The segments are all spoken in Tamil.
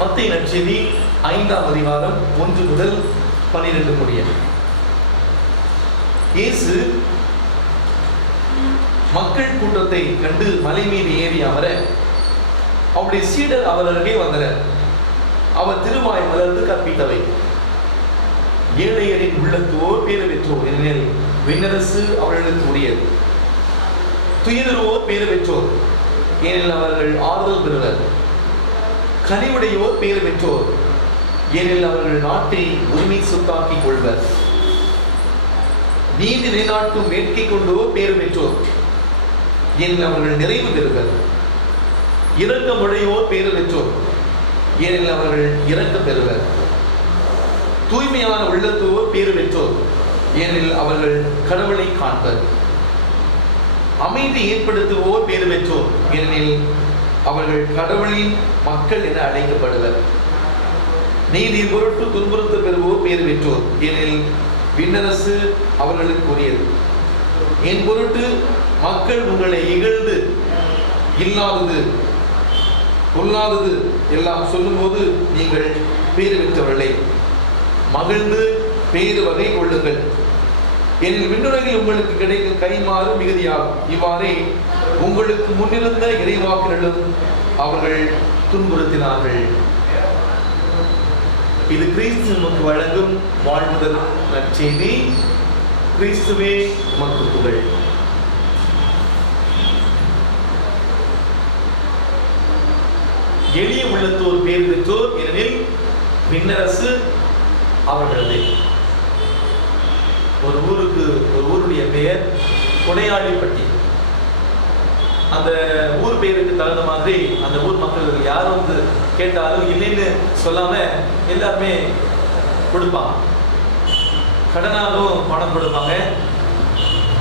மத்தேயு நற்செய்தி 5ஆம் அதிகாரம் 1 முதல் 12 முடிய. இயேசு மக்கள் கூட்டத்தை கண்டு மலை மீது ஏறி அமர அவருடைய சீடர் அவர் அருகே வந்தனர். அவர் திருவாய் மலர்ந்து கற்பித்தவை: ஏழையரின் உள்ளத்தோர் பேறு பெற்றோர், ஏனெனில் விண்ணரசு அவர்களுக்கு உரியது. துயருவோர் பேறு பெற்றோர், ஏனெனில் அவர்கள் ஆறுதல் பெறுவர். கனிவுடையோர் பேறு பெற்றோர், ஏனெனில் அவர்கள் நாட்டை உரிமை சொத்தாக்கிக் கொள்வர். நீதி நிலைநாட்டும் வேட்கை கொண்டோர் பேறு பெற்றோர், ஏனெனில் அவர்கள் நிறைவு பெறுவர். இரக்கமுடையோர் பேறு பெற்றோர், ஏனெனில் அவர்கள் இரக்க பெறுவர். தூய்மையான உள்ளத்தோர் பேறு பெற்றோர், ஏனெனில் அவர்கள் கடவுளை காண்பர். அமைதி ஏற்படுத்துவோர் பேறு பெற்றோர், ஏனெனில் அவர்கள் கடவுளின் மக்கள் என அழைக்கப்படுவர். நீதி பொருட்டு துன்புறுத்த பெறுவோர் பேறு பெற்றோர், ஏனெனில் விண்ணரசு அவர்களுக்கு உரியது. என் பொருட்டு மக்கள் உங்களை இகழ்ந்து இல்லாதது பொல்லாதது எல்லாம் சொல்லும்போது நீங்கள் பேறு பெற்றவர்களே, மகிழ்ந்து பேறு வகை கொள்ளுங்கள், எனில் விண்ணுலகில் உங்களுக்கு கிடைக்கும் கைமாறு மிகுதியாகும். இவ்வாறே உங்களுக்கு முன்னிருந்த இறைவாக்கினர்களும் அவர்கள் துன்புறுத்தினார்கள். இது கிறிஸ்து நமக்கு வழங்கும் வாழ்வுதல் நற்செய்தி. கிறிஸ்துவே உமக்கு புகழ். எளிய உள்ளத்தோர் பேறு பெற்றோர், ஏனெனில் விண்ணரசு அவர்களது. ஒரு ஊருடைய பெயர் கொடையாளிப்பட்டி. அந்த ஊர் பெயருக்கு தகுந்த மாதிரி அந்த ஊர் மக்கள் யாரும் வந்து கேட்டாலும் இல்லைன்னு சொல்லாம எல்லாருமே கொடுப்பாங்க. கடனாகவும் பணம் கொடுப்பாங்க.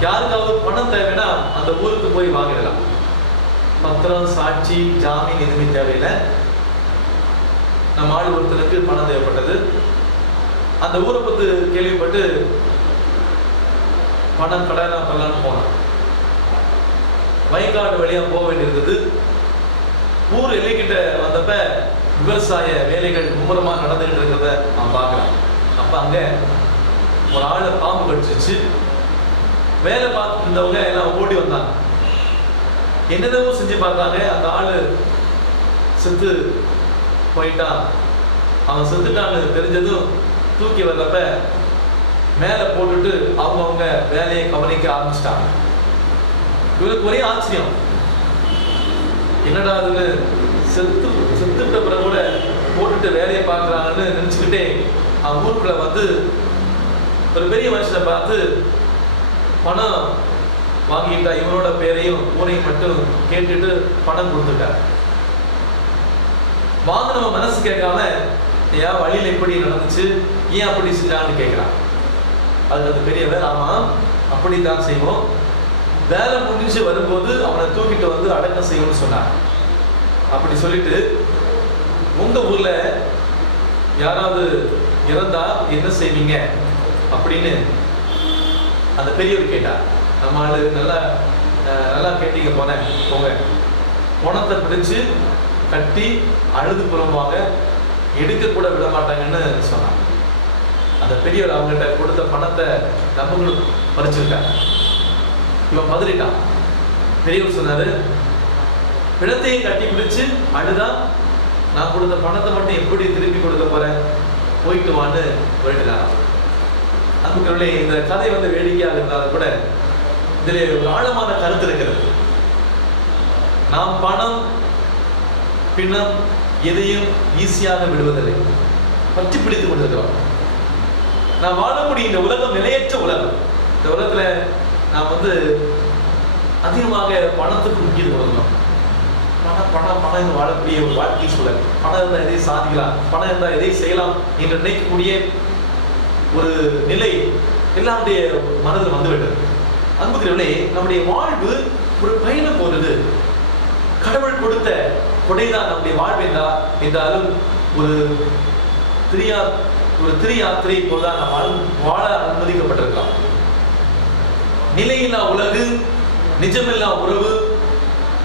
யாருக்காவது பணம் தேவைன்னா அந்த ஊருக்கு போய் வாங்கிடலாம். பத்திரம், சாட்சி, ஜாமீன் எதுவுமே தேவையில்லை. நம்ம ஆள் ஒருத்தருக்கு பணம் தேவைப்பட்டது. அந்த ஊரை பற்றி கேள்விப்பட்டு பணம் கடனா பண்ணலான்னு போனான். வயக்காடு வழியா போக வேண்டியிருந்தது. ஊர் எல்லைக்கிட்ட வந்தப்ப விவசாய வேலைகள் மும்முரமா நடந்துகிட்டு இருக்கிறத நான் பார்க்கலாம். அப்ப அங்க ஒரு ஆளை பாம்பு கடிச்சிச்சு. வேலை பார்த்துட்டு இருந்தவங்க எல்லாம் ஓடி வந்தாங்க. என்னென்னவோ செஞ்சு பார்த்தாங்க. அந்த ஆளு செத்து போயிட்டான். அவன் செத்துட்டான்னு தெரிஞ்சதும் தூக்கி வர்றப்ப மேலே போட்டுட்டு அவங்கவுங்க வேலையை கவனிக்க ஆரம்பிச்சிட்டாங்க. இவருக்கு ஒரே ஆச்சரியம், என்னடா அதுன்னு செத்துட்ட பிறகு கூட போட்டுட்டு வேலையை பார்க்குறாங்கன்னு நினச்சிக்கிட்டே அவன் ஊருக்குள்ள வந்து ஒரு பெரிய மனுஷனை பார்த்து பணம் வாங்கிட்டா. இவனோட பேரையும் ஊரையும் மட்டும் கேட்டுட்டு பணம் கொடுத்துட்டார். வாங்கினவன் மனசு கேட்காம, ஏன் வழியில் எப்படி நடந்துச்சு, ஏன் அப்படி செஞ்சான்னு கேட்குறான். அதுக்கு அந்த பெரியவர், ஆமா அப்படித்தான் செய்வோம், வேலை முடிஞ்சு வரும்போது அவனை தூக்கிட்டு வந்து அடக்கம் செய்யணும்னு சொன்னார். அப்படி சொல்லிட்டு, உங்க ஊர்ல யாராவது இறந்தா என்ன செய்வீங்க அப்படின்னு அந்த பெரியவர் கேட்டார். நம்ம ஆளு நல்லா கேட்டீங்க, போனேன் போங்க, பணத்தை பிடிச்சு கட்டி அழுது புறம்பாங்க, எடுக்க கூட விட மாட்டாங்கன்னு சொன்னாங்க. அந்த பெரியவர் அவங்ககிட்ட கொடுத்த பணத்தை நம்மளும் பறிச்சுட்டார். இவன் பதறிட்டான். பெரியவர் சொன்னாரு, பிணத்தையும் கட்டி பிடிச்சு அழுதா, நான் கொடுத்த பணத்தை மட்டும் எப்படி திருப்பி கொடுக்க போறேன், போயிட்டு வான்னு வேண்டினார். அன்புக்குள்ளே இந்த கதை வந்து வேடிக்கையாக இருந்தாலும் கூட இதுல ஒரு ஆழமான கருத்து இருக்கிறது. நாம் பணம் பிணம் எதையும் ஈஸியாக விடுவதில்லை, பற்றி பிடித்துக் கொண்டிருக்கிறோம். நாம் வாழக்கூடிய இந்த உலகம் நிலையற்ற உலகம். இந்த உலகத்துல நாம் வந்து அதிகமாக பணத்துக்கு முக்கியத்துவம் கொடுக்கணும். பணம் இந்த வாழக்கூடிய ஒரு வாழ்க்கை சூழல். பணம் இருந்தால் எதையும் சாதிக்கலாம், பணம் இருந்தால் எதையும் செய்யலாம் என்று நினைக்கக்கூடிய ஒரு நிலை எல்லாருடைய மனதில் வந்துவிட்டது. அன்புக்குரியவர்களே, நம்முடைய வாழ்வு ஒரு பயணம் போறது. கடவுள் கொடுத்த கொடைதான் நம்முடைய வாழ்வு என்றாலும் ஒரு திரியாத்திரை போலதான் நாம் வாழ அனுமதிக்கப்பட்டிருக்கலாம். நிலையில்லா உலகு, நிஜமில்லா உறவு,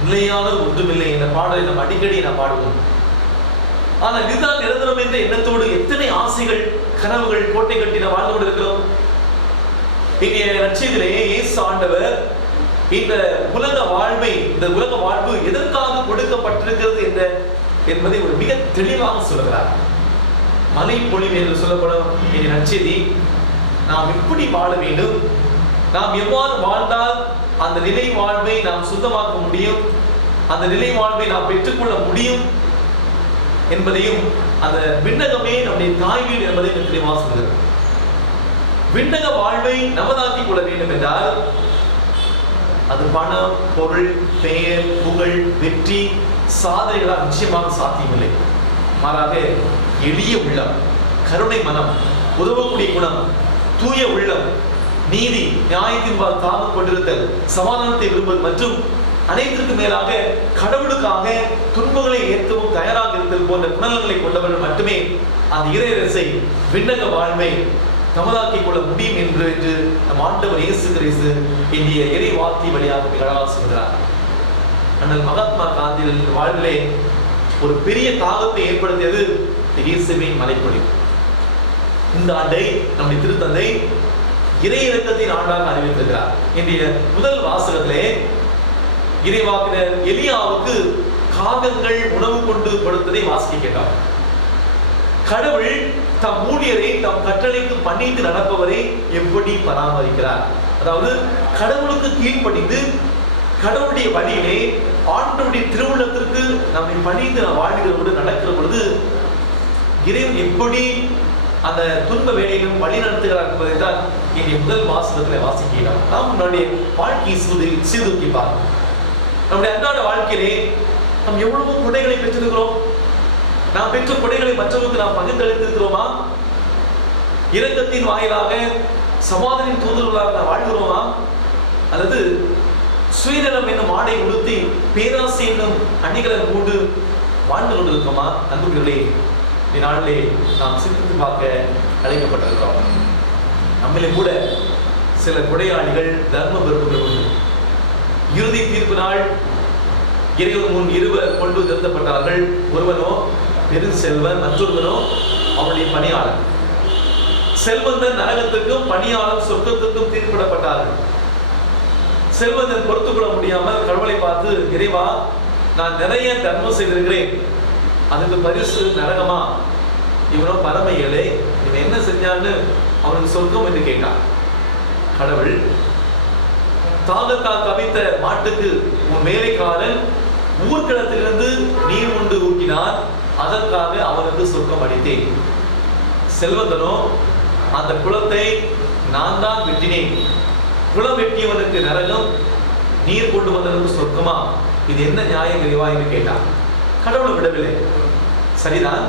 நிலையான ஒன்றுமில்லை என்ற பாடலை நம்ம அடிக்கடி பாடுவோம். ஆனால் இதுதான் நிரந்தரம் என்ற எண்ணத்தோடு எத்தனை ஆசைகள், கனவுகள், கோட்டை கட்டி நாம் வாழ்ந்து கொண்டிருக்கிறோம். இங்கே நற்செய்தியிலே இயேசு ஆண்டவர் இந்த உலக வாழ்வு எதற்காக கொடுக்கப்பட்டிருக்கிறது என்பதை ஒரு மிக தெளிவாக சொல்கிறார். மலை பொழிவு என்று சொல்லப்படும் இந்த நற்செய்தி நாம் எப்படி வாழ வேண்டும், நாம் எவ்வாறு வாழ்ந்தால் அந்த நிலை வாழ்வை நாம் சுத்தமாக்க முடியும், அந்த நிலை வாழ்வை நாம் பெற்றுக்கொள்ள முடியும் என்பதையும், அந்த விண்ணகமே நம்முடைய தாய் வீடு என்பதையும் தெளிவாக சொல்கிறது. விண்ணக வாழ்வை நமதாக்கிக் கொள்ள வேண்டும் என்றால் அது பணம், பொருள், பெயர், புகழ், வெற்றி, சாதனைகளால் நிச்சயமாக சாத்தியமில்லை. மாறாக எளிய உள்ளம், கருணை மனம், உதவக்கூடிய குணம், தூய உள்ளம், நீதி, நியாயத்தின்பால் தாகம் கொண்டிருத்தல், சமாதானத்தை விரும்புவது மற்றும் அனைத்திற்கு மேலாக கடவுளுக்காக துன்பங்களை ஏற்கவும் தயாராக இருத்தல் போன்ற குணங்களை கொண்டவர்கள் மட்டுமே அந்த இறையரசை, விண்ணக வாழ்வை தமதாக்கிக் கொள்ள முடியும் என்று நம் ஆண்டவர் இயேசு கிறிஸ்து இந்திய இறை வார்த்தை வழியாக மிக அழகாக சொல்கிறார். அண்ணல் மகாத்மா காந்தியின் வாழ்விலே ஒரு பெரிய தாகத்தை ஏற்படுத்தியது இயேசுவின் மலைப்பொழிவு. இந்த ஆண்டை நம்முடைய திருத்தந்தை இறை இரக்கத்தின் ஆண்டாக அறிவித்திருக்கிறார். இன்றைய முதல் வாசகத்திலே இறைவாக்கினர் எலியாவுக்கு காகங்கள் உணவு கொண்டு கொடுத்ததை வாசிக்கின்றார். கடவுள் தம் ஊழியரை தம் கட்டளைக்கு பணிந்து நடப்பவரை எப்படி பராமரிக்கிறார்? அதாவது கடவுளுக்கு கீழ்ப்படிந்து கடவுளுடைய வழியிலே ஆண்டவருடைய திருவுள்ளத்திற்கு நம்மை பணிந்து வாழ்கிற பொழுது, நடக்கிற பொழுது இறைவன் எப்படி அந்த துன்ப வேலையிலும் வழி நடத்துகிறார் என்பதை தான் இன்றைய முதல் வாசகத்தில் வாசிக்கிறோம். நாம் நம்முடைய வாழ்க்கையை சீர்தூக்கி பார்ப்போம். நம்முடைய அன்றாட வாழ்க்கையிலே நாம் எவ்வளவு கொடைகளை பெற்றிருக்கிறோம். நாம் பெற்ற கொடைகளை மற்றவர்களுக்கு நாம் பகிர்ந்தளித்திருக்கிறோமா? இரக்கத்தின் வாயிலாக சமாதானின் தூதர்களாக நாம் வாழ்கிறோமா? அல்லது சுயநலம் என்னும் ஆடை உடுத்தி பேராசை என்னும் அணிகளை கொண்டு வாழ்ந்து கொண்டிருக்கோமா? அன்புகளே, இந்நாளிலே நாம் சிந்தித்து பார்க்க அழைக்கப்பட்டிருக்கிறோம். நம்மளே கூட சில கொடையாளிகள், தர்ம விரும்புகள் உண்டு. இறுதி தீர்ப்பு நாள் இறைவன் முன் இருவர் கொண்டு நிறுத்தப்பட்டார்கள். ஒருவனோ பெரும் செல்வன், மற்றொருவனோ அவனுடைய பணியாளர். செல்வந்தன் நரகத்துக்கும் பணியாளர் சொர்க்கத்துக்கும் தீர்ப்பிடப்பட்டார்கள். செல்வந்தன் பொறுத்துக் கொள்ள முடியாமல் கடவுளை பார்த்து, இறைவா, நான் நிறைய தர்மம் செய்திருக்கிறேன், அதுக்கு பரிசு நரகமா? இவனோ பரம ஏழை, இவன் என்ன செஞ்சான்னு அவனுக்கு சொர்க்கம் என்று கேட்டான். கடவுள், தாகத்தால் தவித்த மாட்டுக்கு உன் வேலைக்காரன் ஊர்க்கிடத்திலிருந்து நீர் உண்டு ஊட்டினான், அதற்காக அவனுக்கு சொர்க்கம் அளித்தேன். செல்வந்தனோ, அந்த குளத்தை நான் தான் வெட்டினேன், குளம் வெட்டியவனுக்கு நரகம், நீர் கொண்டு வந்தவனுக்கு சொர்க்கமா? இது என்ன நியாயம் இறைவா என்று கேட்டான். கடவுளை விடவில்லை. சரிதான்,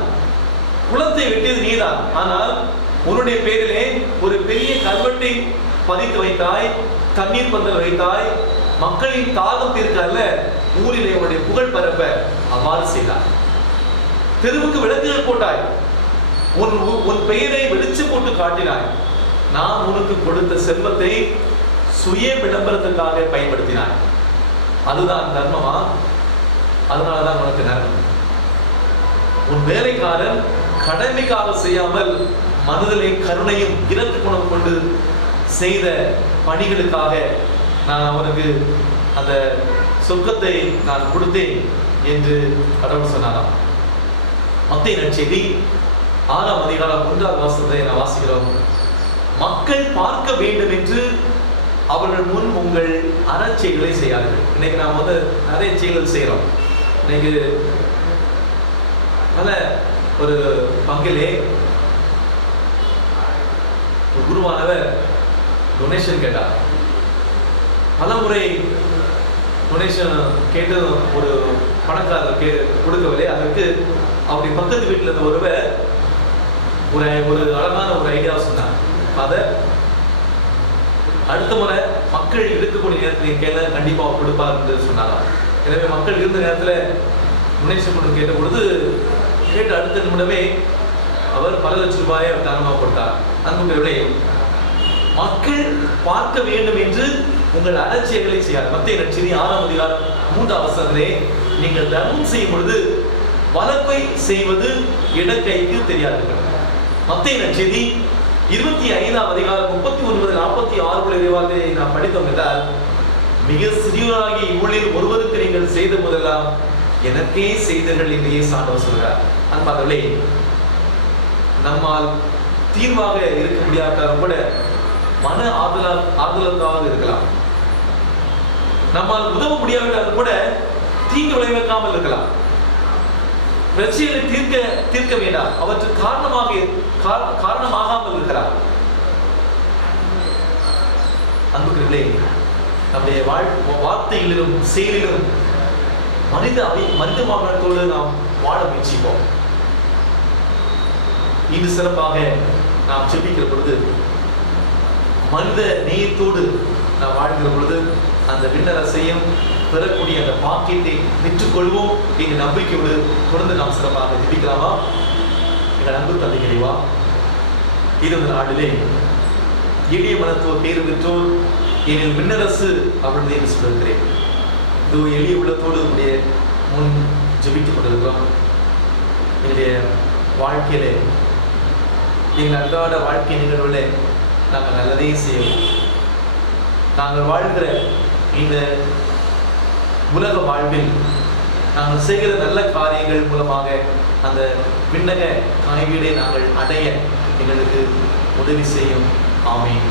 குளத்தை வெட்டியது நீதான், ஆனால் உன்னுடைய பேரிலே ஒரு பெரிய கல்வெட்டை பதித்து வைத்தாய், தண்ணீர் பந்தல் வைத்தாய், மக்களின் தாகம் தீர்க்க அல்ல, ஊரிலே உன்னுடைய புகழ் பரப்ப அவ்வாறு செய்தாய். தெருவுக்கு விளக்குகள் போட்டாய், உன் பெயரை வெளிச்சு போட்டு காட்டினாய். நான் உனக்கு கொடுத்த செல்வத்தை சுய விளம்பரத்துக்காக பயன்படுத்தினாய். அதுதான் தர்மமா? அதனாலதான் உனக்கு நரகம். உன் வேலைக்காரன் கடமைக்காக செய்யாமல் மனதிலே கருணையும் இரக்க குணம் கொண்டு செய்த பணிகளுக்காக நான் அவனுக்கு அந்த சொர்க்கத்தை நான் கொடுத்தேன் என்று கடவுள் சொன்னாராம். மத்தேயு நற்செய்தி 6ஆம் அதிகாரம் 1ஆம் வசனத்தை நான் வாசிக்கிறோம். மக்கள் பார்க்க வேண்டும் என்று அவர்கள் முன் உங்கள் அறச்செயல்களை செய்யார்கள். இன்னைக்கு நாம் நிறைய செயல்கள் செய்கிறோம். இன்னைக்கு நல்ல ஒரு பங்கிலே குருவானவர் டொனேஷன் கேட்டார். பல முறை டொனேஷன் கேட்டு ஒரு பணக்காரர் கொடுக்கவில்லை. அதற்கு அப்படி பக்கத்து வீட்டில் இருந்த ஒருவர் ஒரு அழகான ஒரு ஐடியா சொன்னார். அதை அடுத்த முறை மக்கள் இருக்கக்கூடிய நேரத்தில் கேட்க கண்டிப்பாக கொடுப்பார் என்று சொன்னாராம். எனவே மக்கள் இருந்த நேரத்தில் டொனேஷன் பண்ண கேட்ட பொழுது கேட்டு அடுத்த நிமிடமே அவர் பல லட்சம் ரூபாயை தானமாக கொடுத்தார். அன்புகளே, மக்கள் பார்க்க வேண்டும் என்று உங்கள் அலட்சியங்களை செய்யார். மத்தேயு நற்செய்தி 6ஆம் அதிகாரம் 3ஆம் வசனத்திலே, நீங்கள் தர்மம் செய்யும் பொழுது வலக்கை செய்வது இடக்கைக்கு தெரியாதீர்கள். மத்தேயு நற்செய்தி 25ஆம் அதிகாரம் 39-46 இறைவார்த்தையை நாம் படித்தோம் என்றால், மிக சிறியோராகிய இவ்வுளில் ஒருவருக்கு நீங்கள் செய்த போதெல்லாம் எனக்கே செய்தீர்கள் என்று இயேசு ஆண்டவர் சொல்கிறார். அன்பானவர்களே, நம்மால் தீர்வாக இருக்க முடியாட்டாலும் கூட மன ஆறுதலாக இருக்கலாம். நம்மால் உதவ முடியாவிட்டாலும் கூட தீங்கு விளைவிக்காமல் இருக்கலாம். பிரச்சனைகளை தீர்க்க வேண்டாம், அவற்றுக்கு காரணமாகாமல் இருக்கிறார். அன்புகளே, நம்முடைய வார்த்தைகளிலும் செயலிலும் மனித மாமனத்தோடு நாம் வாழ முயற்சிப்போம். இது சிறப்பாக நாம் ஜெபிக்கிற பொழுது, மனித நேயத்தோடு நாம் வாழ்கிற பொழுது, அந்த விண்ணரசையும் பெறக்கூடிய அந்த பாக்கியத்தை பெற்றுக்கொள்வோம் என்ற நம்பிக்கையோடு தொடர்ந்து நாம் சிறப்பாக ஜெபிக்கலாமா? எங்கள் அன்பு தந்தை இறைவா, இது நாளிலே எளிய மனத்தோர் பேர் பெற்றோர் எங்கள் விண்ணரசு அப்படின்னு என்று சொல்லியிருக்கிறேன். இது எளிய உள்ளத்தோடு உடைய முன் ஜெபித்துக் கொண்டிருக்கிறோம். என்னுடைய வாழ்க்கையிலே, எங்கள் அன்றாட வாழ்க்கை நிகழ்வுல நாங்கள் நல்லதே செய்வோம். நாங்கள் வாழ்கிற இந்த உலக வாழ்வில் நாங்கள் செய்கிற நல்ல காரியங்கள் மூலமாக அந்த விண்ணக காய்வீடை நாங்கள் அடைய எங்களுக்கு உதவி செய்யும். ஆமென்.